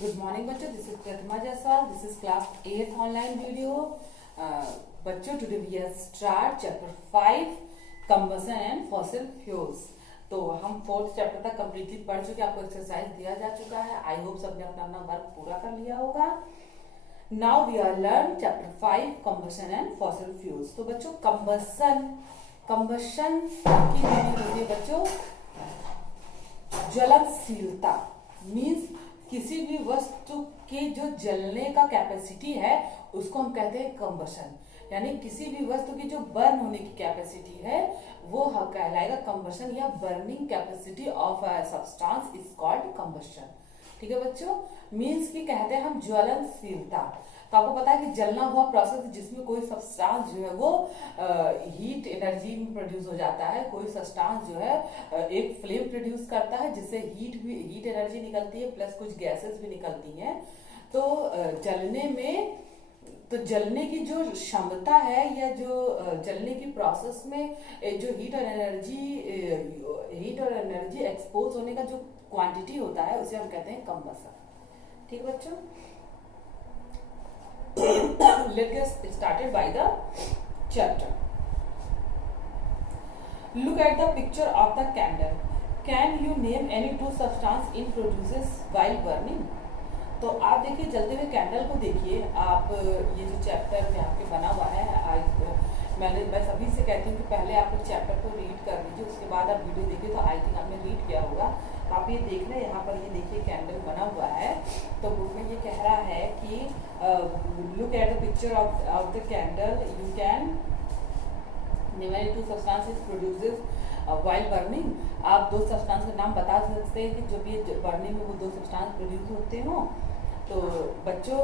Good morning बच्चों, this is Pratima Jaiswal. This is class 8 online video. बच्चों, today we are start chapter 5 combustion and fossil fuels. तो हम 4th chapter तक completely पढ़ चुके, आपको एक्सरसाइज दिया जा चुका है। आई होप सबने अपना अपना वर्क पूरा कर लिया होगा। Now we are learn chapter 5 combustion and fossil fuels. तो बच्चों, कंबशन की मीनिंग होती है बच्चों ज्वलनशीलता। मीन्स किसी भी वस्तु के जो जलने का कैपेसिटी है उसको हम कहते हैं कंबशन। यानी किसी भी वस्तु की जो बर्न होने की कैपेसिटी है वो कहलाएगा कंबशन, या burning capacity of a substance is called combustion. ठीक है बच्चों, मीन्स की कहते हैं हम ज्वलनशीलता। तो आपको पता है कि जलना हुआ प्रोसेस जिसमें कोई सब्सटेंस जो है वो हीट एनर्जी में प्रोड्यूस हो जाता है। कोई सब्सटेंस जो है एक फ्लेम प्रोड्यूस करता है जिससे हीट एनर्जी निकलती है, प्लस कुछ गैसेस भी निकलती हैं। तो जलने की जो क्षमता है या जो जलने की प्रोसेस में जो हीट और एनर्जी एक्सपोज होने का जो क्वांटिटी होता है उसे हम कहते हैं कंबशन। ठीक है बच्चों, let's get started by the chapter. Look at the picture of the candle. Can you name any two substance it produces while burning? तो आप देखिए, जलते हुए कैंडल को देखिए आप। ये जो चैप्टर में आपके बना हुआ है, मैं सभी से कहती हूँ कि पहले आप लोग चैप्टर को रीड कर लीजिए, उसके बाद आप वीडियो देखिए। तो आई थिंक आपने रीड किया होगा। तो आप ये देख रहे हैं, यहाँ पर ये देखिए कैंडल बना हुआ है। तो बुक में ये कह रहा है कि look at the picture of the candle, you can name to substances produces while burning. आप दो सब्सटेंस के नाम बता सकते हैं कि जो भी बर्निंग में वो दो सब्सटेंस प्रोड्यूस होते हो। तो बच्चों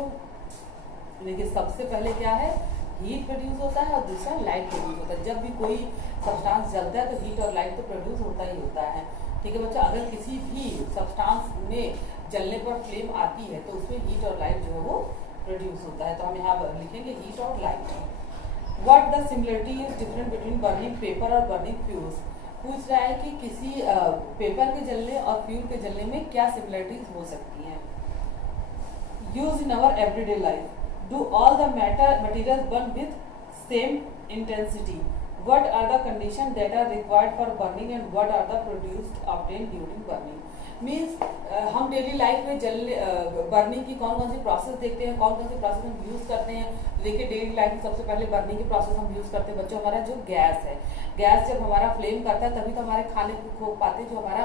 देखिए, सबसे पहले क्या है, हीट प्रोड्यूस होता है और दूसरा लाइट प्रोड्यूस होता है। जब भी कोई सब्सटेंस जलता है तो हीट और लाइट तो प्रोड्यूस होता ही होता है। ठीक है बच्चों, अगर किसी भी सब्सटेंस में जलने पर फ्लेम आती है तो उसमें हीट और लाइट जो है वो प्रोड्यूस होता है। तो हम यहाँ पर लिखेंगे हीट और light. What the similarity is different between burning paper और बर्निंग फ्यूल्स। पूछ रहा है कि किसी पेपर के जलने और फ्यूल के जलने में क्या सिमिलरिटीज हो सकती हैं। Use in our everyday life, do all the materials burn with same intensity? What are the conditions that are required for burning and what are the produced obtained during burning? Means हम daily life में burning की कौन कौन सी process देखते हैं, कौन कौन सी process हम यूज करते हैं। देखिए, डेली लाइफ में सबसे पहले बर्निंग की प्रोसेस हम यूज करते हैं बच्चों, हमारा जो गैस है। गैस जब हमारा फ्लेम करता है तभी तो हमारे खाने कुक हो पाते हैं। जो हमारा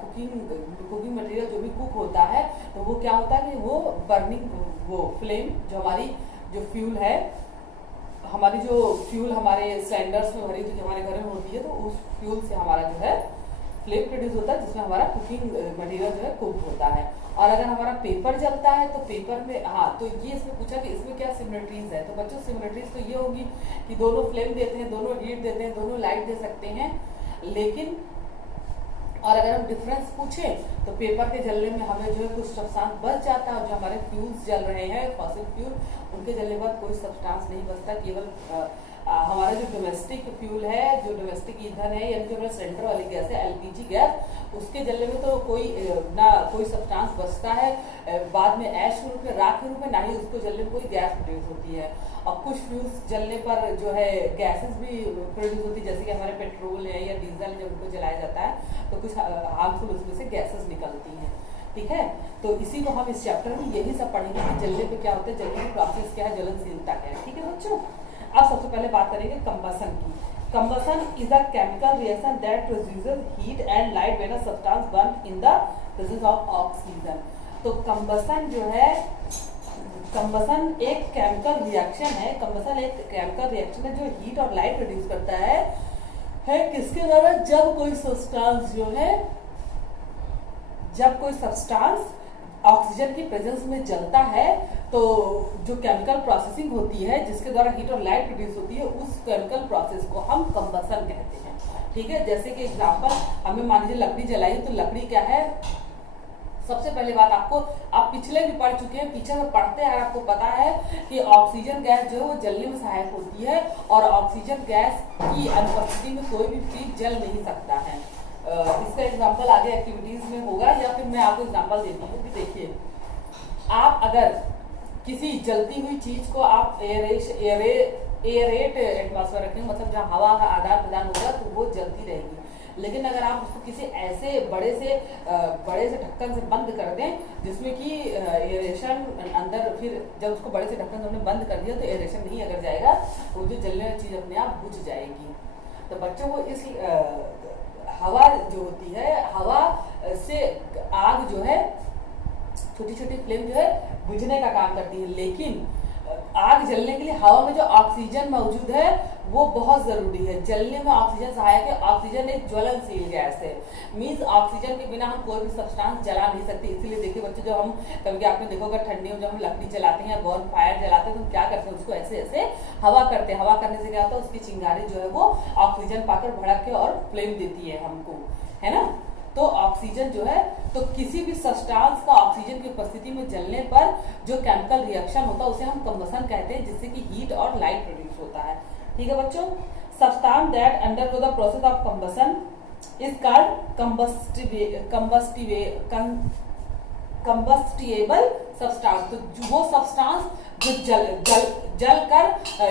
कुकिंग मटेरियल जो भी कुक होता है तो वो क्या होता है कि वो बर्निंग, वो फ्लेम जो हमारी जो फ्यूल है, हमारी जो फ्यूल हमारे सिलेंडर्स में भरी जो हमारे घर में होती है, तो उस फ्यूल से हमारा जो है फ्लेम प्रोड्यूस होता है जिसमें हमारा कुकिंग मटेरियल जो है कुक होता है। और अगर हमारा पेपर जलता है तो पेपर में तो ये इसमें पूछा कि इसमें क्या सिमिलरिटीज है। तो बच्चों, सिमिलरिटीज तो ये होगी कि दोनों फ्लेम देते हैं, दोनों हीट देते हैं, दोनों लाइट दे सकते हैं। लेकिन और अगर हम डिफरेंस पूछें तो पेपर के जलने में हमें जो है कुछ सब्सटेंस बच जाता है, और जो हमारे फ्यूल्स जल रहे हैं फॉसिल फ्यूल, उनके जलने के बाद कोई सब्सटेंस नहीं बचता। केवल हमारा जो डोमेस्टिक फ्यूल है, जो डोमेस्टिक ईंधन है, यानी जो हमारा सिलेंडर वाली गैस है, एलपीजी गैस, उसके जलने में तो कोई सब्सटेंस बचता है बाद में ऐश के रूप में, राख के रूप में, ना ही उसको जलने में कोई गैस प्रोड्यूस होती है। और कुछ फ्यूल्स जलने पर जो है गैसेस भी प्रोड्यूस होती है, जैसे कि हमारे पेट्रोल है या डीजल, जब उनको जलाया जाता है तो कुछ हार्मफुल उसमें से गैसेस निकलती हैं। ठीक है, तो इसी को हम इस चैप्टर में यही सब पढ़ेंगे कि जलने पे क्या होता है, जलने की प्रोसेस क्या है, ज्वलनशीलता क्या है। ठीक है बच्चों, अब सबसे पहले बात करेंगे कंबशन की। Combustion is a chemical reaction that produces heat and light when a substance burn in the presence of oxygen. तो कंबशन जो है, कंबशन एक केमिकल रिएक्शन है। कंबशन एक केमिकल रिएक्शन है जो हीट और लाइट प्रोड्यूस करता है किसके द्वारा, जब कोई सब्सटेंस ऑक्सीजन की प्रेजेंस में जलता है तो जो केमिकल प्रोसेसिंग होती है जिसके द्वारा हीट और लाइट प्रोड्यूस होती है, उस केमिकल प्रोसेस को हम कंबशन कहते हैं। ठीक है, जैसे कि एग्जांपल, हमें मान लीजिए लकड़ी जलाई, तो लकड़ी क्या है, सबसे पहली बात आप पिछले भी पढ़ चुके हैं, पीछे में पढ़ते हैं, आपको पता है कि ऑक्सीजन गैस जो है वो जलने में सहायक होती है, और ऑक्सीजन गैस की अनुपस्थिति में कोई भी चीज जल नहीं सकता है। इसका एग्जाम्पल आगे एक्टिविटीज में होगा, या फिर मैं आपको एग्जाम्पल देती हूँ कि देखिए आप अगर किसी जलती हुई चीज को आप एयरेट एटमॉस्फेयर रखेंगे, मतलब जहाँ हवा का आदान प्रदान होगा तो वो जलती रहेगी। लेकिन अगर आप उसको किसी ऐसे बड़े से ढक्कन से बंद कर दें जिसमें कि एयरेशन अंदर, फिर जब उसको बड़े से ढक्कन से हमने बंद कर दिया तो एयरेशन नहीं अगर जाएगा तो जो जलने वाली चीज अपने आप बुझ जाएगी। तो बच्चों को इस हवा जो होती है, हवा से आग जो है, छोटी छोटी फ्लेम जो है बुझने का काम करती है। लेकिन आग जलने के लिए हवा में जो ऑक्सीजन मौजूद है वो बहुत जरूरी है। जलने में ऑक्सीजन सहायक है। ऑक्सीजन एक ज्वलनशील गैस है, मीन्स ऑक्सीजन के बिना हम कोई भी सब्सटेंस जला नहीं सकते। इसीलिए देखिए बच्चों, जब हम कभी आपने देखा होगा ठंडियों में जब हम लकड़ी जलाते हैं या बॉन फायर जलाते हैं तो हम क्या करते हैं, उसको ऐसे ऐसे हवा करते हैं। हवा करने से क्या होता है, उसकी चिंगारी जो है वो ऑक्सीजन पाकर भड़क के और फ्लेम देती है हमको, है ना। तो ऑक्सीजन जो है, तो किसी भी सब्सटेंस का ऑक्सीजन की उपस्थिति में जलने पर जो केमिकल रिएक्शन होता है उसे हम कंबसन कहते हैं, जिससे कि हीट और लाइट प्रोड्यूस होता है। ठीक है बच्चों। Substance that undergo the process of combustion is called combustible substance. तो वो सब्सटेंस जो जल कर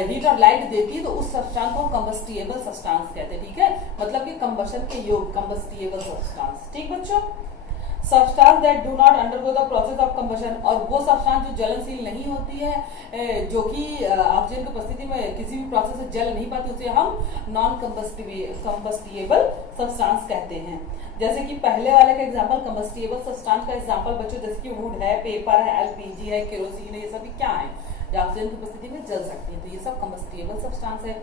हीट और लाइट देती है तो उस सब्सटेंस को हम कंबस्टिएबल सब्सटेंस कहते हैं। ठीक है, मतलब कि कंबशन के योग, कंबस्टिएबल सब्सटेंस। ठीक बच्चों। Substance that do not undergo the process of combustion, और वो सब्सटेंस जो जलनशील नहीं होती है, जो कि ऑक्सीजन की उपस्थिति में किसी भी प्रोसेस से जल नहीं पाती, उसे हम नॉन कंबस्टिएबल सब्सटेंस कहते हैं। जैसे कि पहले वाले का एग्जांपल कंबस्टिएबल सब्सटेंस का एग्जांपल बच्चों जैसे कि वुड है, पेपर है, एलपीजी है, केरोसिन है, ये सभी क्या है जो ऑक्सीजन की उपस्थिति में जल सकती है। तो ये सब कंबस्टिएबल सब्सटेंस है।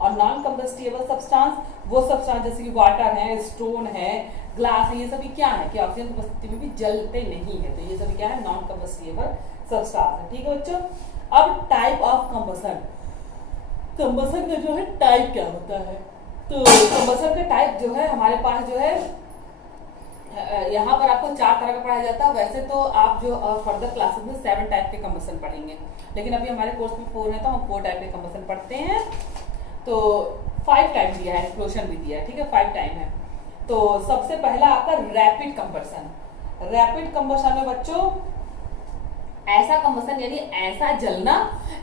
और नॉन कंबस्टिएबल सब्सटेंस वो सब्सटेंस जैसे कि वाटर है, स्टोन है, ग्लास है, ये सभी क्या है कि ऑक्सीजन की उपस्थिति में भी जलते नहीं है। तो ये सभी क्या है, नॉन कंबस्टिएबल सब्सटेंस है। ठीक है बच्चों। अब टाइप ऑफ कंबसन, कंबसन का जो है टाइप क्या होता है। तो कंबसन का टाइप जो है हमारे पास जो है, यहाँ पर आपको 4 तरह का पढ़ाया जाता है। वैसे तो आप जो फर्दर क्लासेस में 7 टाइप के कंबसन पढ़ेंगे, लेकिन अभी हमारे कोर्स में 4 है तो हम 4 टाइप के कंबसन पढ़ते हैं। तो 5 टाइप दिया है, एक्सप्लोशन भी दिया है। ठीक है, 5 टाइप है। तो सबसे पहला आपका रैपिड कंबसन। रैपिड कंबसन में बच्चों ऐसा कंबसन यानी ऐसा जलना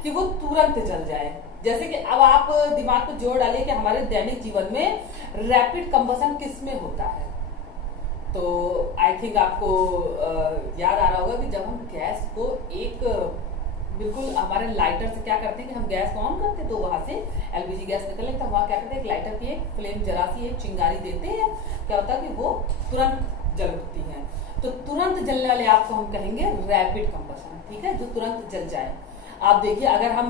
कि वो तुरंत जल जाए। जैसे कि अब आप दिमाग को जोड़ डालिए कि हमारे दैनिक जीवन में रैपिड कंबसन किस में होता है। तो आई थिंक आपको याद आ रहा होगा कि जब हम गैस को एक बिल्कुल हमारे लाइटर से क्या करते हैं कि हम गैस को ऑन करते हैं तो वहां से एलपीजी गैस निकलने तो वहां क्या करते हैं, एक लाइटर की एक फ्लेम जरा सी एक चिंगारी देते हैं, क्या होता है कि वो तुरंत जल उठती है। तो तुरंत जलने वाले आग को हम कहेंगे रैपिड कंबसन। ठीक है, जो तुरंत जल जाए। आप देखिए, अगर हम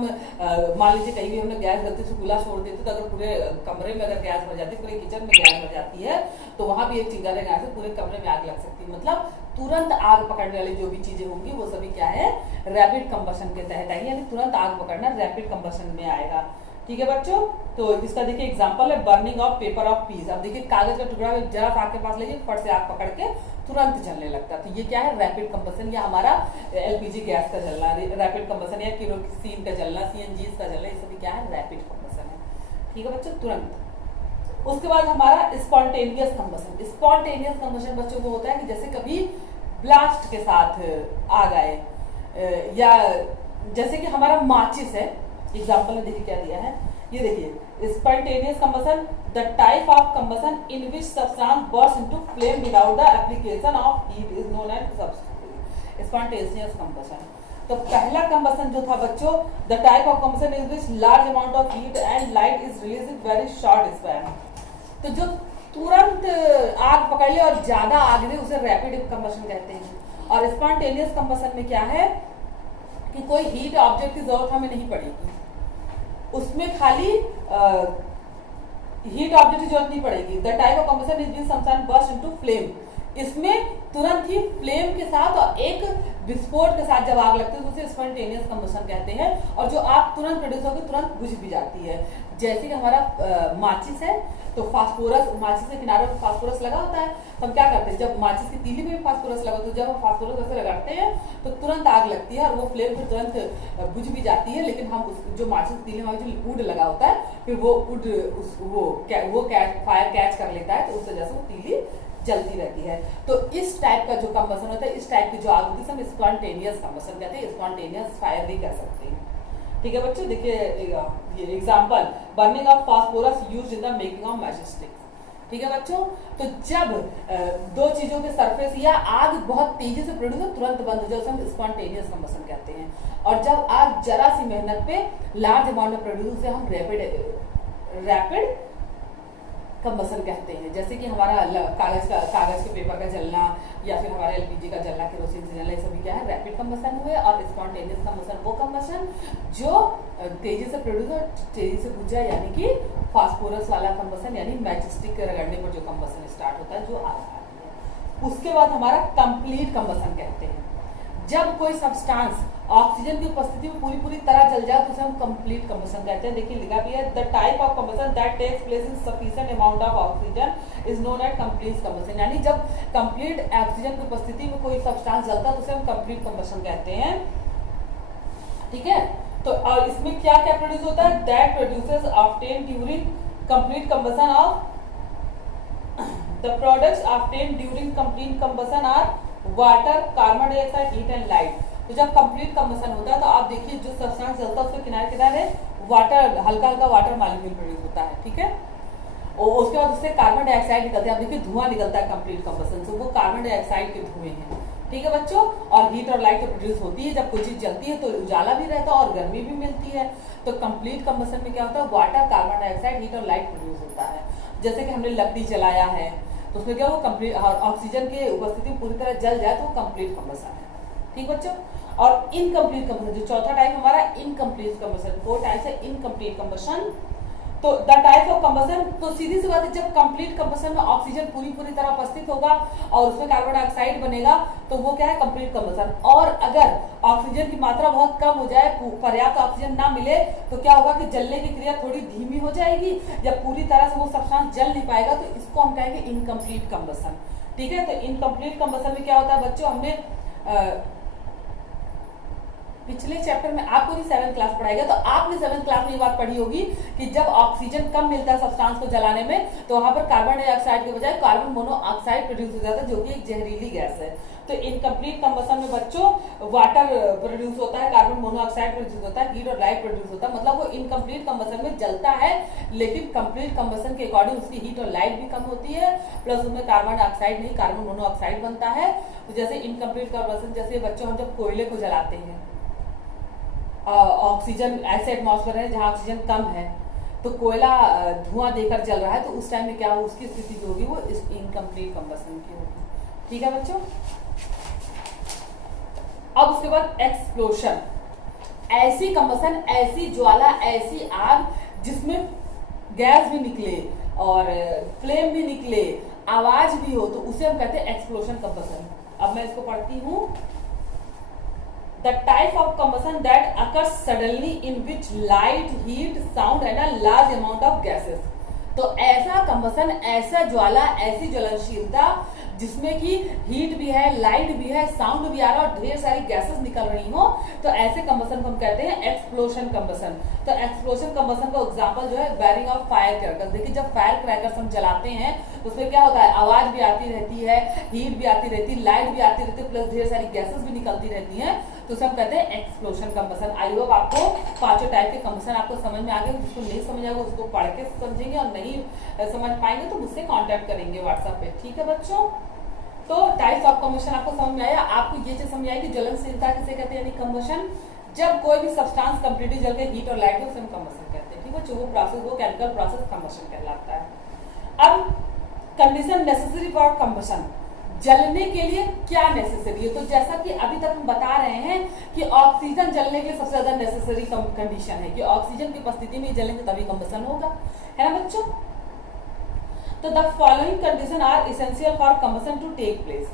मान लीजिए कहीं भी हमने गैस गलती से खुला छोड़ देते तो अगर पूरे कमरे में अगर गैस भर जाती है, पूरे किचन में गैस भर जाती है, तो वहां भी एक चिंगारी लगाने से पूरे कमरे में आग लग सकती है। मतलब तुरंत आग पकड़ने वाली जो भी चीजें होंगी वो सभी क्या है, रैपिड कंबसन के तहत आएगी, यानी तुरंत आग पकड़ना रैपिड कंबसन में आएगा। ठीक है बच्चों। तो इसका देखिए एग्जांपल है burning of paper of peace. अब देखिए कागज का टुकड़ा जरा आग के पास लीजिए, फट से आग पकड़ के तुरंत जलने लगता है। तो ये क्या है, रैपिड कंबसन, या हमारा एलपीजी गैस का जलना रैपिड कंबसन, या केरोसिन का जलना, सीएनजी का जलना, ये सभी क्या है, रैपिड कंबसन है। ठीक है बच्चों, तुरंत। उसके बाद हमारा स्पॉन्टेनियस कंबसन। स्पॉन्टेनियस कंबसन बच्चों को होता है कि जैसे कभी ब्लास्ट के साथ आग आए, या जैसे कि हमारा माचिस है। एग्जाम्पल में देखिए क्या दिया है, ये देखिए spontaneous combustion, the type of combustion in which substance burst into flame without the application of heat is known as spontaneous combustion. तो पहला कंबसन जो था बच्चों, the type of combustion is which large amount of heat and light is release in very short span. तो जो तुरंत आग पकड़ ले और ज्यादा आग दे उसे रैपिड कंबसन कहते हैं। और स्पॉन्टेनियस कंबसन में क्या है कि कोई हीट ऑब्जेक्ट की जरूरत हमें नहीं पड़ेगी, उसमें खाली हीट ऑब्जेक्ट की जरूरत नहीं पड़ेगी। The type of combustion is when something burst into flame. इसमें तुरंत ही फ्लेम के साथ और एक विस्फोट के साथ जब आग लगती है तो उसे स्पॉन्टेनियस कंबसन कहते हैं। और जो आग तुरंत प्रोड्यूस होगी तुरंत बुझ भी जाती है। जैसे कि हमारा माचिस है तो फास्फोरस, माचिस के किनारे पर फास्फोरस लगा होता है, तो हम क्या करते हैं जब माचिस की तीली में भी फास्फोरस लगा तो जब हम फास्फोरस ऐसे लगाते हैं तो तुरंत आग लगती है और वो फ्लेम फिर तुरंत बुझ भी जाती है। लेकिन हम जो माचिस की तीली में जो वुड लगा होता है फिर वो वुड फायर कैच कर लेता है, तो उस वजह से वो तीली जलती रहती है। तो इस टाइप का जो कंबसन होता है, इस टाइप की जो आग होती है हम स्पॉन्टेनियस कंबसन कहते हैं, स्पॉन्टेनियस फायर भी कर सकते हैं। ठीक है बच्चों, देखिए ये example burning of phosphorus used in the making of match sticks. ठीक है बच्चों, तो जब दो चीजों के सरफेस या आग बहुत तेजी से प्रोड्यूस हो तुरंत बंद हो जाए उसे हम स्पॉन्टेनियस कंबसन कहते हैं। और जब आग जरा सी मेहनत पे लार्ज अमाउंट में प्रोड्यूस है हम रैपिड कंबसन कहते हैं। जैसे कि हमारा कागज के पेपर का जलना या फिर हमारे एलपीजी का जलना, केरोसिन से जलना, ये सभी क्या है रैपिड कंबसन हुए। और स्पॉन्टेनियस कंबसन वो कंबसन जो तेजी से प्रोड्यूस और तेजी से बुझ जाए, यानी कि फास्फोरस वाला कंबसन, यानी मैच स्टिक रगड़ने पर जो कंबसन स्टार्ट होता है, जो आग आती है। उसके बाद हमारा कंप्लीट कंबसन कहते हैं। जब कोई सब्सटेंस ऑक्सीजन की उपस्थिति में पूरी तरह जल जाए तो उसे हम कंप्लीट कंबसन कहते हैं। देखिए लिखा भी है, the type of combustion that takes place in sufficient amount of oxygen is known as complete combustion. यानी जब कंप्लीट ऑक्सीजन की उपस्थिति में कोई सब्सटेंस जलता है तो उसे हम कंप्लीट कंबसन कहते हैं। ठीक है, तो और इसमें क्या क्या प्रोड्यूस होता है, that produces obtain during complete combustion of the products obtain during complete combustion are water, carbon dioxide, heat and light. तो जब कंप्लीट कंबसन होता है तो आप देखिए जो सब्सटेंस जलता है उसके किनारे किनारे वाटर, हल्का हल्का वाटर मॉलिक्यूल प्रोड्यूस होता है। ठीक है, और उसके बाद उससे कार्बन डाइऑक्साइड निकलता है। आप देखिए धुआं निकलता है कंप्लीट कंबसन से, वो कार्बन डाइऑक्साइड के धुएं हैं। ठीक है बच्चों, और हीट और लाइट तो प्रोड्यूस होती है। जब कोई चीज जलती है तो उजाला भी रहता है और गर्मी भी मिलती है। तो कंप्लीट कंबसन में क्या होता है, वाटर, कार्बन डाइऑक्साइड, हीट और लाइट प्रोड्यूस होता है। जैसे कि हमने लकड़ी जलाया है तो उसमें क्या वो कंप्लीट ऑक्सीजन की उपस्थिति में पूरी तरह जल जाए तो वो कंप्लीट कंबसन है। ठीक बच्चों, और इनकम्प्लीट कंबसन जो चौथा टाइप हमारा इनकम्प्लीट कंबसन, 4 टाइप्स है इनकम्प्लीट कंबसन। तो द टाइप ऑफ कंबसन, तो सीधी सी बात है जब कंप्लीट कंबसन में ऑक्सीजन पूरी तरह उपस्थित होगा और उसमें कार्बन डाइऑक्साइड बनेगा तो वो क्या है कंप्लीट कंबसन। और अगर ऑक्सीजन की मात्रा बहुत कम हो जाए, पर्याप्त ऑक्सीजन ना मिले तो क्या होगा कि जलने की क्रिया थोड़ी धीमी हो जाएगी या पूरी तरह से वो सब्सटेंस जल नहीं पाएगा, तो इसको हम कहेंगे इनकम्प्लीट कंबसन। ठीक है, तो इनकम्प्लीट कंबसन में क्या होता है बच्चों, हमने पिछले चैप्टर में आपको भी 7th क्लास पढ़ाएगा तो आपने 7th क्लास में ये बात पढ़ी होगी कि जब ऑक्सीजन कम मिलता है सब्सटेंस को जलाने में तो वहां पर कार्बन डाइऑक्साइड के बजाय कार्बन मोनोऑक्साइड प्रोड्यूस हो जाता है, जो कि एक जहरीली गैस है। तो इनकम्प्लीट कंबसन में बच्चों वाटर प्रोड्यूस होता है, कार्बन मोनोऑक्साइड प्रोड्यूस होता है, हीट और लाइट प्रोड्यूस होता है। मतलब वो इनकम्प्लीट कंबसन में जलता है लेकिन कंप्लीट कंबसन के अकॉर्डिंग उसकी हीट और लाइट भी कम होती है, प्लस उसमें कार्बन डाइऑक्साइड नहीं कार्बन मोनोऑक्साइड बनता है। तो जैसे इनकम्प्लीट कंबसन, जैसे बच्चों हम जब कोयले को जलाते हैं, ऑक्सीजन ऐसे एटमॉस्फेयर है जहां ऑक्सीजन कम है तो कोयला धुआं देकर जल रहा है, तो उस टाइम में क्या हो उसकी स्थिति जो होगी वो इस इनकम्प्लीट कंबसन की होगी। ठीक है बच्चों, अब उसके बाद एक्सप्लोशन, ऐसी कंबसन, ऐसी ज्वाला, ऐसी आग जिसमें गैस भी निकले और फ्लेम भी निकले, आवाज भी हो, तो उसे हम कहते हैं एक्सप्लोशन कंबसन। अब मैं इसको पढ़ती हूं, the type of combustion that occurs suddenly in which light, heat, sound and a large amount of gases। तो ऐसा कंबसन, ऐसा ज्वाला, ऐसी ज्वलनशीलता जिसमें कि हीट भी है, लाइट भी है, साउंड भी आ रहा है और ढेर सारी गैसेस निकल रही हो, तो ऐसे कंबसन को हम कहते हैं एक्सप्लोशन कंबसन। तो एक्सप्लोशन कंबसन का एग्जांपल जो है बैरिंग ऑफ फायर क्रैकर्स। देखिए जब फायर क्रैकर्स हम जलाते हैं तो उसमें क्या होता है, आवाज भी आती रहती है, हीट भी आती रहती है, लाइट भी आती रहती है, प्लस ढेर सारी गैसेस भी निकलती रहती है, तो उसे हम कहते हैं एक्सप्लोशन कंबसन। आई होप आपको 5 टाइप के कंबसन आपको समझ में आ गए। जिसको नहीं समझ आएगा उसको पढ़ के समझेंगे और नहीं समझ पाएंगे तो मुझसे कांटेक्ट करेंगे व्हाट्सएप पे। ठीक है बच्चों, तो टाइप्स ऑफ कंबशन आपको समझ में आया। आपको ये चीज समझ आएगी ज्वलनशीलता किसे कहते हैं, यानी कंबशन, जब कोई भी सब्सटेंस कंप्लीटली जल के हीट और लाइट है उसे हम कंबशन कहते हैं। ठीक है, वो प्रोसेस, वो केमिकल प्रोसेस कंबशन कहलाता है। अब कंडीशन नेसेसरी फॉर कंबशन, जलने के लिए क्या नेसेसरी है, तो जैसा कि अभी तक हम बता रहे हैं कि ऑक्सीजन जलने के लिए सबसे ज्यादा नेसेसरी कंडीशन है कि ऑक्सीजन की उपस्थिति में जलेंगे तभी कंबशन होगा, है ना बच्चों। तो the following condition are essential for combustion to take place.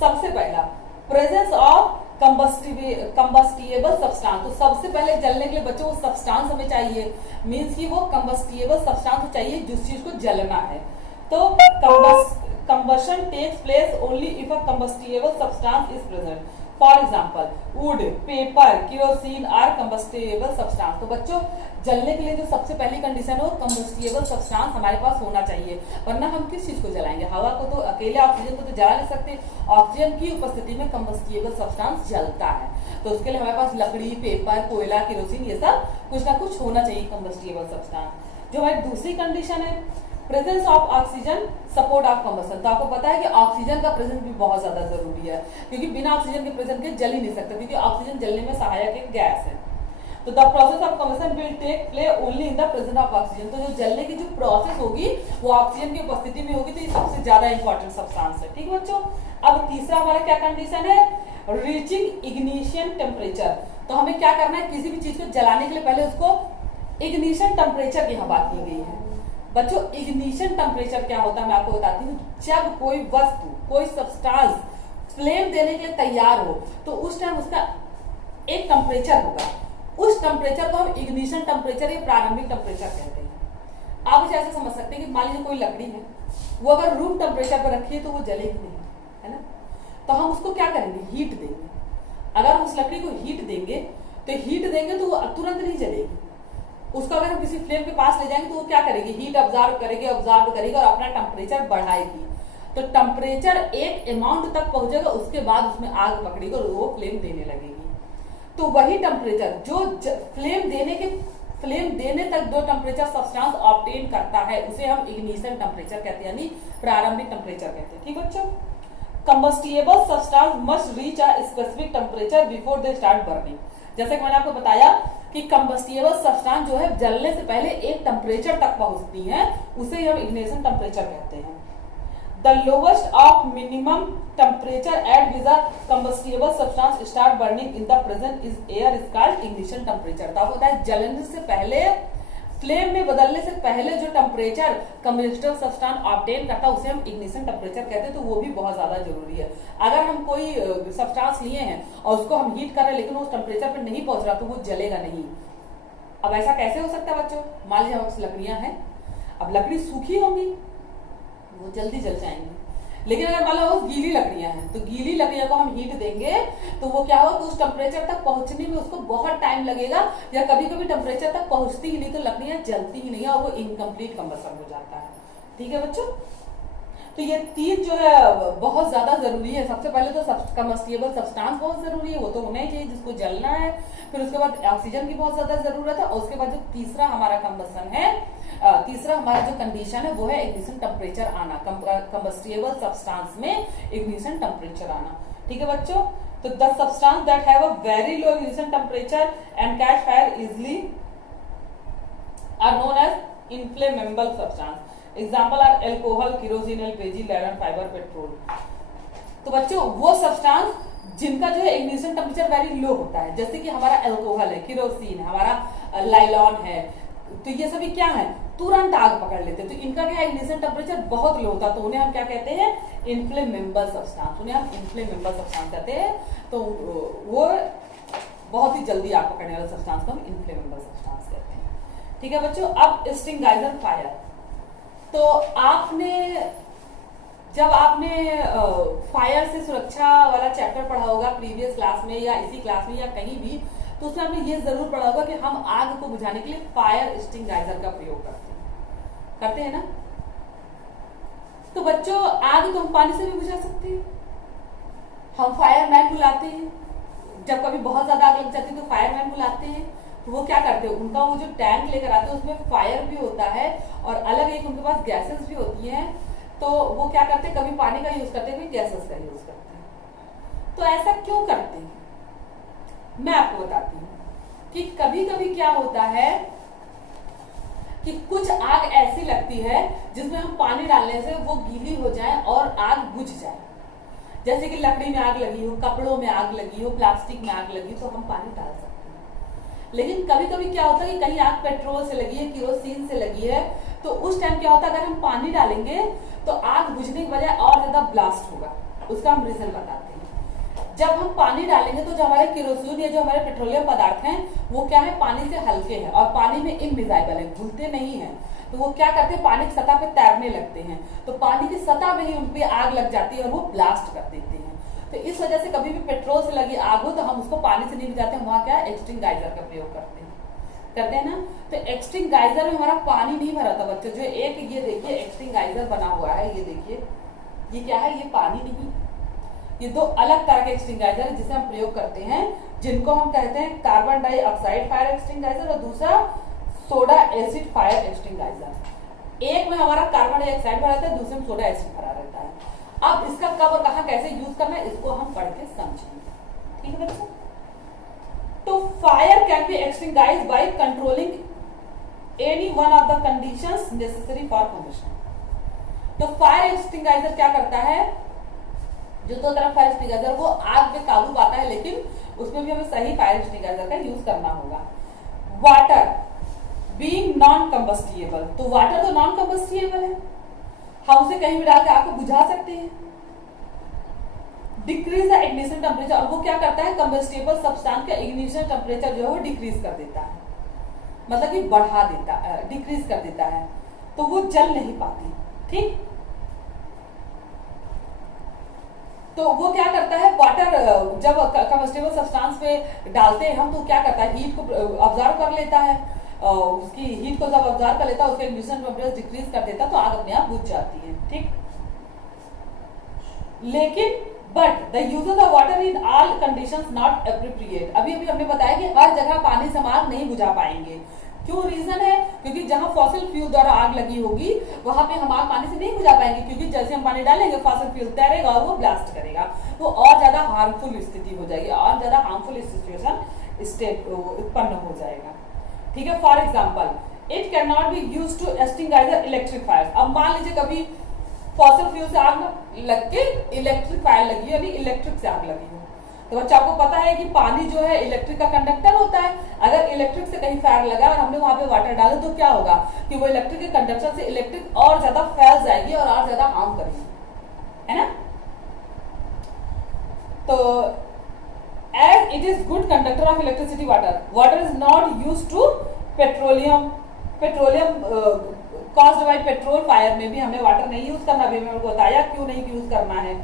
सबसे पहला प्रेजेंस ऑफ कंबस्टिएबल सब्सटेंस। तो सबसे पहले जलने के लिए बच्चों वो सब्सटेंस हमें चाहिए, मींस कि वो कंबस्टिएबल सब्सटेंस चाहिए जिस चीज को जलना है। तो combustion takes place only if a combustible substance is present। For example wood, paper, kerosene are combustible substance. तो बच्चों जलने के लिए जो सबसे पहली कंडीशन है वो कंबस्टिबल सब्सटेंस हमारे पास होना चाहिए, वरना हम किस चीज को जलाएंगे? हवा को तो, अकेले ऑक्सीजन को तो जला नहीं सकते, ऑक्सीजन की उपस्थिति में कंबस्टिबल सब्सटेंस जलता है। तो उसके लिए हमारे पास लकड़ी, पेपर, कोयला, केरोसिन, ये सब कुछ ना कुछ होना चाहिए कंबस्टिबल सब्सटेंस। जो हमारी दूसरी कंडीशन है presence of oxygen support of combustion. तो आपको पता है कि ऑक्सीजन का प्रेजेंस भी बहुत ज्यादा जरूरी है, क्योंकि बिना ऑक्सीजन के प्रेजेंस के जल ही नहीं सकते, क्योंकि ऑक्सीजन जलने में सहायक एक गैस है। तो the process of combustion will take play only in the presence of oxygen. तो जो जलने की जो प्रोसेस होगी वो ऑक्सीजन की उपस्थिति में होगी, तो ये सबसे ज्यादा इंपॉर्टेंट सब्सटेंस है। ठीक है बच्चों, अब तीसरा हमारा क्या कंडीशन है? Reaching ignition temperature. तो हमें क्या करना है? किसी भी चीज को जलाने के लिए पहले उसको इग्निशन टेम्परेचर की यहाँ बात की गई है। बच्चों इग्निशन टेम्परेचर क्या होता है मैं आपको बताती हूँ। जब कोई वस्तु, कोई सब्सटेंस फ्लेम देने के लिए तैयार हो तो उस टाइम उसका एक टेम्परेचर होगा, उस टेम्परेचर को हम इग्निशन टेम्परेचर या प्रारंभिक टेम्परेचर कहते हैं। आप इसे ऐसे समझ सकते हैं कि मान लीजिए कोई लकड़ी है, वो अगर रूम टेम्परेचर पर रखी है तो वो जलेगी नहीं, है ना? तो हम उसको क्या करेंगे? हीट देंगे। अगर हम उस लकड़ी को हीट देंगे तो वो तुरंत नहीं जलेगी। उसको अगर हम किसी फ्लेम के पास ले जाएंगे तो वो क्या करेगी? हीट ऑब्जर्व करेगी और अपना टेम्परेचर बढ़ाएगी। तो टेम्परेचर एक अमाउंट तक पहुंचेगा, उसके बाद उसमें आग पकड़ेगी और वो फ्लेम देने लगेगी। तो वही टेम्परेचर जो फ्लेम देने तक जो टेम्परेचर सब्सटेंस ऑब्टेन करता है उसे हम इग्निशन टेम्परेचर कहते हैं, यानी प्रारंभिक टेम्परेचर कहते हैं। ठीक बच्चों, combustible substance must reach a specific temperature before they start burning. जैसे कि मैंने आपको बताया कि कंबस्टिबल सब्सटेंस जो है जलने से पहले एक टेम्परेचर तक पहुंचती है, उसे हम इग्निशन टेम्परेचर कहते हैं। The lowest of minimum temperature at which the combustible substance start burning in the present is air is called ignition temperature. तो आपको पता है जलने से पहले, फ्लेम में बदलने से पहले जो टेम्परेचर कंबस्टिबल सब्सटेंस ऑब्टेन करता है उसे हम इग्निशन टेम्परेचर कहते हैं। तो वो भी बहुत ज्यादा जरूरी है। अगर हम कोई सब्सटेंस लिए हैं और उसको हम हीट कर रहे हैं लेकिन उस टेम्परेचर पर नहीं पहुंच रहा तो वो जलेगा नहीं। अब ऐसा कैसे हो सकता है बच्चों? मान लीजिए हमारे पास लकड़ियां हैं, अब लकड़ी सूखी होंगी, वो जल्दी जल जाएंगी। लेकिन अगर मान लो गीली लकड़ियां हैं तो गीली लकड़ियों को हम हीट देंगे तो वो क्या होगा? उस टेम्परेचर तक पहुंचने में उसको बहुत टाइम लगेगा, या कभी कभी टेम्परेचर तक पहुंचती ही नहीं तो लकड़ियां जलती ही नहीं है और वो इनकम्प्लीट कंबसन हो जाता है। ठीक है बच्चों, तो ये तीन जो है बहुत ज्यादा जरूरी है। सबसे पहले तो कंबस्टिबल सब्सटेंस बहुत जरूरी है, वो तो होना ही चाहिए जिसको जलना है। फिर उसके बाद ऑक्सीजन की बहुत ज्यादा जरूरत है, और उसके बाद जो तीसरा हमारा कंबसन है, तीसरा हमारा जो कंडीशन है वो है इग्निशन टेम्परेचर आना, कंबस्टिबल सब्सटेंस में इग्निशन टेम्परेचर आना। ठीक है बच्चों, तो the substance that have a very low ignition temperature and catch fire easily are known as inflammable substance. Example are alcohol, kerosene, LPG, lead and fiber, petrol. तो बच्चों वो substance जिनका जो है इग्निशन टेम्परेचर वेरी लो होता है, जैसे कि हमारा एल्कोहल है, केरोसिन है, हमारा लाइलॉन है, तो ये सभी क्या है? तुरंत आग पकड़ लेते हैं। तो इनका क्या इग्निशन टेम्परेचर बहुत लो होता है, तो उन्हें हम क्या कहते हैं? Inflammable substance. उन्हें हम इनफ्लेमेबल सब्सटेंस कहते हैं। तो वो बहुत ही जल्दी आग पकड़ने वाले सब्सटेंस को हम इनफ्लेमेबल सब्सटेंस कहते हैं। ठीक है बच्चों, अब एक्सटिंग्विशर फायर। तो जब आपने फायर से सुरक्षा वाला चैप्टर पढ़ा होगा प्रीवियस क्लास में या इसी क्लास में या कहीं भी, तो उसमें आपने ये जरूर पढ़ा होगा कि हम आग को बुझाने के लिए फायर एक्सटिंग्विशर का प्रयोग करते हैं ना। तो बच्चों आग तो हम पानी से भी बुझा सकते हैं, हम फायरमैन बुलाते हैं। जब कभी बहुत ज्यादा आग लग जाती है तो फायरमैन बुलाते हैं, तो वो क्या करते हैं? उनका वो जो टैंक लेकर आते हैं उसमें फायर भी होता है और अलग एक उनके पास गैसेस भी होती हैं। तो वो क्या करते हैं? कभी पानी का यूज करते हैं, कभी गैसेस का यूज करते हैं। तो ऐसा क्यों करते हैं मैं आपको बताती हूँ कि कभी कभी क्या होता है कि कुछ आग ऐसी लगती है जिसमें हम पानी डालने से वो गीली हो जाए और आग बुझ जाए। जैसे कि लकड़ी में आग लगी हो, कपड़ों में आग लगी हो, प्लास्टिक में आग लगी, तो हम पानी डाल सकते हैं। लेकिन कभी कभी क्या होता है कि कहीं आग पेट्रोल से लगी है, केरोसिन से लगी है, तो उस टाइम क्या होता है? अगर हम पानी डालेंगे तो आग बुझने की बजाय और ज्यादा ब्लास्ट होगा। उसका हम रीजन बताते हैं। जब हम पानी डालेंगे तो जो हमारे केरोसिन या जो हमारे पेट्रोलियम पदार्थ हैं वो क्या है? पानी से हल्के हैं और पानी में इनविजिबल है, घुलते नहीं है। तो वो क्या करते हैं? पानी की सतह पे तैरने लगते हैं, तो पानी की सतह में ही उन पे आग लग जाती है और वो ब्लास्ट कर देते हैं। तो इस जैसे कभी भी पेट्रोल से लगी आग हो तो हम उसको पानी से नहीं बुझाते, हम वहां क्या एक्सटिंगाइजर का प्रयोग करते हैं ना। तो एक्सटिंगाइजर में हमारा पानी नहीं भरा था बच्चों, जो एक ये देखिए एक्सटिंगाइजर बना हुआ है, ये देखिए ये क्या है, ये पानी नहीं, ये दो अलग तरह के एक्सटिंगाइजर है जिसे हम प्रयोग करते हैं, जिनको हम कहते हैं कार्बन डाइऑक्साइड फायर एक्सटिंगाइजर और दूसरा सोडा एसिड फायर एक्सटिंगाइजर। एक में हमारा कार्बन डाइऑक्साइड भरा रहता है, दूसरे में सोडा एसिड भरा रहता है। अब इसका कब और कहां कैसे यूज करना है इसको हम पढ़ के समझेंगे, ठीक है बच्चों। तो fire can be extinguished by controlling any one of the conditions necessary for combustion. तो फायर एक्सटिंगाइजर क्या करता है, जो दो तरफ फायर एक्सटिंगाइजर वो आग पे काबू पाता है, लेकिन उसमें भी हमें सही फायर एक्सटिंगाइजर का यूज करना होगा। वाटर बीइंग नॉन कंबस्टिबल, तो वाटर तो नॉन कंबस्टिबल है, हम उसे कहीं भी डाल के आग को बुझा सकते हैं। डिक्रीज द इग्निशन टेम्परेचर, और वो क्या करता है कंबस्टिबल सब्सटेंस का इग्निशन टेम्परेचर जो है वो डिक्रीज कर देता है, मतलब कि बढ़ा देता है, डिक्रीज कर देता है, तो वो जल नहीं पाती, ठीक। तो वो क्या करता है, वाटर जब कंबस्टिबल सब्सटेंस पे डालते हैं हम तो क्या करता है, हीट को ऑब्जर्व कर लेता है, उसकी हीट को जब ऑब्जर्व कर लेता है उसका इग्निशन टेम्परेचर डिक्रीज कर देता है, तो आग अपने आप बुझ जाती है, ठीक। लेकिन but the uses of water in all conditions not appropriate, अभी हमने बताया कि हर जगह पानी से हम आग नहीं बुझा पाएंगे। क्यों रीजन है, क्योंकि जहां फॉसिल फ्यूल द्वारा आग लगी होगी वहां पे हम आग पानी से नहीं बुझा पाएंगे, क्योंकि जैसे हम पानी डालेंगे फॉसिल फ्यूल तैरेगा और वो ब्लास्ट करेगा, तो और ज्यादा हार्मफुल स्थिति हो जाएगी, और ज्यादा हार्मफुल सिचुएशन स्टेट उत्पन्न हो जाएगा, ठीक है। For example it can not be use to extinguisher electric fire. अब मान लीजिए कभी फॉसिल फ्यूल से आग लग के इलेक्ट्रिक फायर लगी, यानी इलेक्ट्रिक से आग लगी हो, तो बच्चा आपको पता है कि पानी जो है इलेक्ट्रिक का कंडक्टर होता है। अगर इलेक्ट्रिक से कहीं फायर लगा और हमने वहां पे वाटर डाला तो क्या होगा कि वो इलेक्ट्रिक के कंडक्टर से इलेक्ट्रिक और ज्यादा फैल जाएगी और ज्यादा हार्म करेगी, है ना। तो as it is good conductor of electricity water is not use to petroleum caused by petrol fire में भी हमें वाटर नहीं यूज करना, अभी मैंने बताया क्यों नहीं यूज करना है,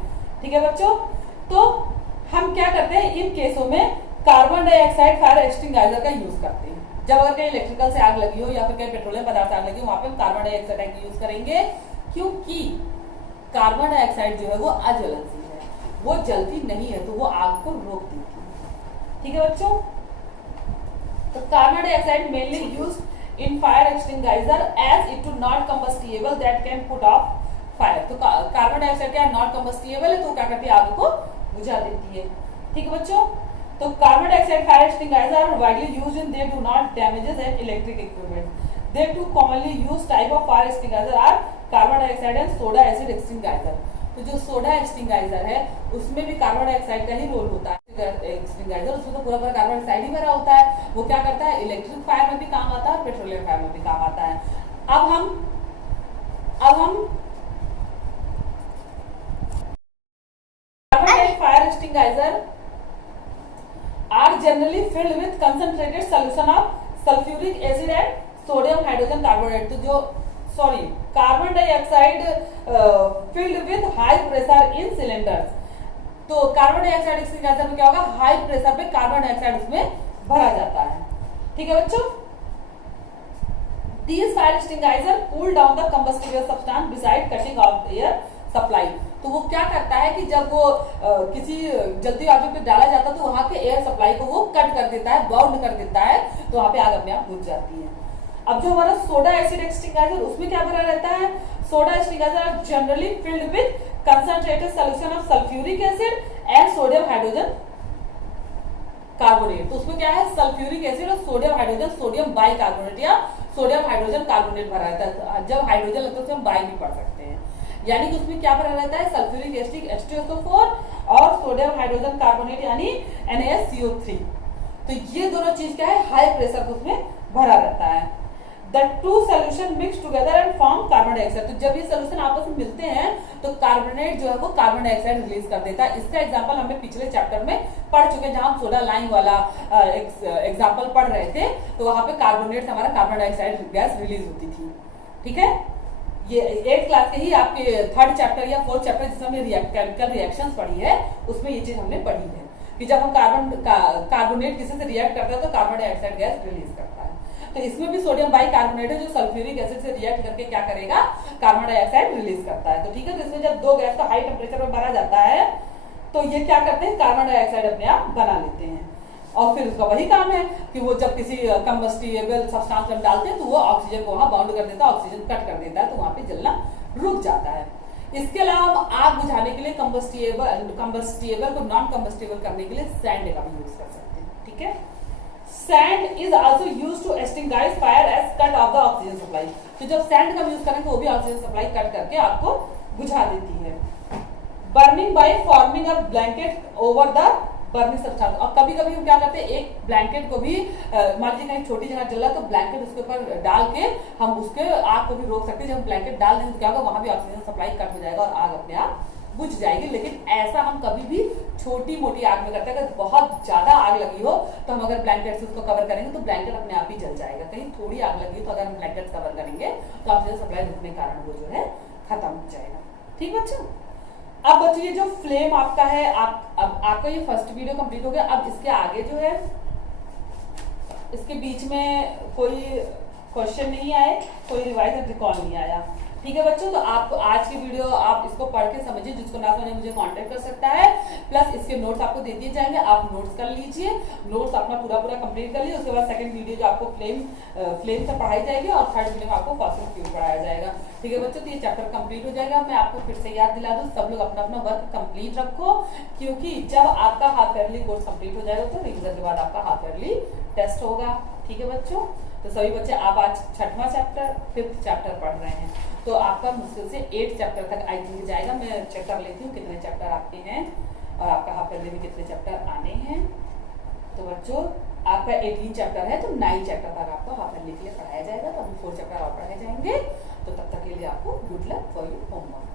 ठीक है बच्चों। तो हम क्या करते हैं इन केसों में कार्बन डाइऑक्साइड फायर एक्सटिंगाइजर का यूज करते हैं। जब अगर कहीं इलेक्ट्रिकल से आग लगी हो या फिर कहीं पेट्रोलियम पदार्थ आग लगी हो वहां पे हम कार्बन डाइऑक्साइड का यूज करेंगे, क्योंकि कार्बन डाइऑक्साइड जो है वो अज्वलनशील है, वो जलती नहीं है, तो वो आग को रोक देती है, ठीक है बच्चों। तो carbon dioxide mainly use in fire extinguisher as it to not combustible that can put off fire. तो कार्बन डाइऑक्साइड क्या नॉट कंबस्टिबल है, तो क्या करती है आग को बुझा देती है, ठीक है बच्चों। तो carbon dioxide fire extinguisher are widely used in they do not damages at electric equipment. The two commonly used type of fire extinguisher are carbon dioxide and soda acid extinguisher. तो जो सोडा एक्सटिंगाइजर है उसमें भी carbon dioxide का ही role होता है। एक्सटिंगाइजर उसमें तो पूरा पूरा कार्बन डाइऑक्साइड ही भरा होता है, वो क्या करता है इलेक्ट्रिक फायर में भी काम आता है और पेट्रोलियम फायर में भी काम आता है। अब हम fire extinguisher are generally filled with concentrated solution of sulfuric acid and sodium hydrogen carbonate। तो जो carbon dioxide filled with high pressure in cylinders। तो कार्बन डाइऑक्साइड एक्सटिंगाइजर में क्या होगा, हाई प्रेशर पे कार्बन डाइऑक्साइड उसमें भरा जाता है, ठीक है बच्चों। These fire extinguisher cool down the combustible substance beside cutting off air supply। तो वो क्या करता है कि जब वो किसी जलती ऑब्जेक्ट पे डाला जाता है तो वहां के एयर सप्लाई को वो कट कर देता है, बाउंड कर देता है, तो वहां पे आग अपने आप बुझ जाती है। अब जो हमारा सोडा एसिड एक्सटिंगाइजर उसमें क्या भरा रहता है, soda extinguisher generally filled with concentrated solution of sulphuric acid and sodium hydrogen carbonate. तो उसमें क्या है सल्फ्यूरिक एसिड और sodium hydrogen, sodium bicarbonate या सोडियम हाइड्रोजन कार्बोनेट भरा रहता है। जब हाइड्रोजन लगता है उसमें हम बाई भी पढ़ सकते हैं, यानी कि उसमें क्या भरा रहता है सल्फ्यूरिक एसिड H2SO4 और सोडियम हाइड्रोजन कार्बोनेट यानी NaSCO3। तो ये दोनों चीज क्या है हाई प्रेशर पे उसमें भरा रहता है। The two solution mix together and form carbon dioxide. तो जब ये सोल्यूशन आपस में मिलते हैं तो कार्बोनेट जो है वो कार्बन डाइऑक्साइड रिलीज कर देता है। इसका एग्जांपल हमने पिछले चैप्टर में पढ़ चुके हैं, जहां हम सोडा लाइम वाला एग्जांपल पढ़ रहे थे, तो वहां पे कार्बोनेट से हमारा कार्बन डाइऑक्साइड गैस रिलीज होती थी, ठीक है। ये 8th क्लास के ही आपके 3rd चैप्टर या 4th चैप्टर जिसमें हमने केमिकल रिएक्शंस पढ़ी है उसमें ये चीज हमने पढ़ी है कि जब हम कार्बोनेट किसी से रिएक्ट करता है तो कार्बन डाइऑक्साइड गैस रिलीज करता है। तो इसमें भी सोडियम बाइकार्बोनेट है जो सल्फ्यूरिक एसिड से रिएक्ट करके क्या करेगा, कार्बन डाइऑक्साइड रिलीज करता है। तो ठीक है, तो इसमें जब दो गैस को हाई टेम्परेचर पर भरा जाता है तो ये क्या करते हैं, कार्बन डाइऑक्साइड अपने आप बना लेते हैं। और फिर उसका वही काम है कि वो जब किसी कंबस्टिबल सब्सटेंस में डालते हैं तो वो ऑक्सीजन को वहां बाउंड कर देता है, ऑक्सीजन कट कर देता है, तो वहां पे जलना रुक जाता है। इसके अलावा हम आग बुझाने के लिए कंबस्टिबल को नॉन कंबस्टिबल करने के लिए सैंड का भी यूज कर सकते हैं। ठीक है, sand is also used to extinguish fire as cut off the oxygen supply. तो जब सैंड का यूज करेंगे वो भी ऑक्सीजन सप्लाई कट करके आपको बुझा देती है। Burning by forming a blanket over the burning substance. और कभी कभी हम क्या करते हैं, एक ब्लैंकेट को भी मान लीजिए कहीं छोटी जगह जल रहा है तो ब्लैंकेट उसके ऊपर डाल के हम उसके आग को भी रोक सकते हैं। जब हम ब्लैंकेट डाल देंगे तो क्या होगा, वहां भी ऑक्सीजन सप्लाई कट हो जाएगा और आग अपने आप बुझ जाएगी। लेकिन ऐसा हम कभी भी छोटी मोटी आग में करते हैं। अगर बहुत ज्यादा आग लगी हो तो हम अगर ब्लैंकेट से उसको कवर करेंगे तो ब्लैंकेट अपने आप ही जल जाएगा। कहीं थोड़ी आग लगी हो तो अगर हम ब्लैंकेट कवर करेंगे तो ऑक्सीजन सप्लाई रुकने के कारण वो जो है खत्म हो जाएगा। ठीक बच्चों, अब बच्चों ये जो फ्लेम आपका है, अब आपका ये फर्स्ट वीडियो कंप्लीट हो गया। अब इसके आगे जो है इसके बीच में कोई क्वेश्चन नहीं आए, कोई रिवाइज एंड रिकॉल नहीं आया। ठीक है बच्चों, तो आपको आज की वीडियो आप इसको पढ़ के समझिए। जिसको ना समझे मुझे कांटेक्ट कर सकता है। प्लस इसके नोट्स आपको दे दिए जाएंगे, आप नोट्स कर लीजिए, नोट्स अपना पूरा कंप्लीट कर लीजिए। उसके बाद सेकंड वीडियो जो आपको फ्लेम से पढ़ाई जाएगी और थर्ड वीडियो में आपको फॉसिल फ्यूल पढ़ाया जाएगा। ठीक है बच्चों, तो ये चैप्टर कंप्लीट हो जाएगा। मैं आपको फिर से याद दिला दूं, सब लोग अपना अपना वर्क कंप्लीट रखो, क्योंकि जब आपका हाफ ईयरली कोर्स कंप्लीट हो जाएगा तो रिविजन के बाद आपका हाफ ईयरली टेस्ट होगा। ठीक है बच्चों, तो सभी बच्चे आप आज 6वां चैप्टर 5th चैप्टर पढ़ रहे हैं, तो आपका मुश्किल से 8th चैप्टर तक आई थिंक जाएगा। मैं चेक कर लेती हूँ कितने चैप्टर आपके हैं और आपका हाफ ईयरली में कितने चैप्टर आने हैं। तो बच्चों आपका 18 चैप्टर है, तो 9 चैप्टर तक आपको हाफ ईयरली के लिए पढ़ाया जाएगा। तो अभी 4 चैप्टर और पढ़ाए जाएंगे। तो तब तक के लिए आपको good luck for your homework.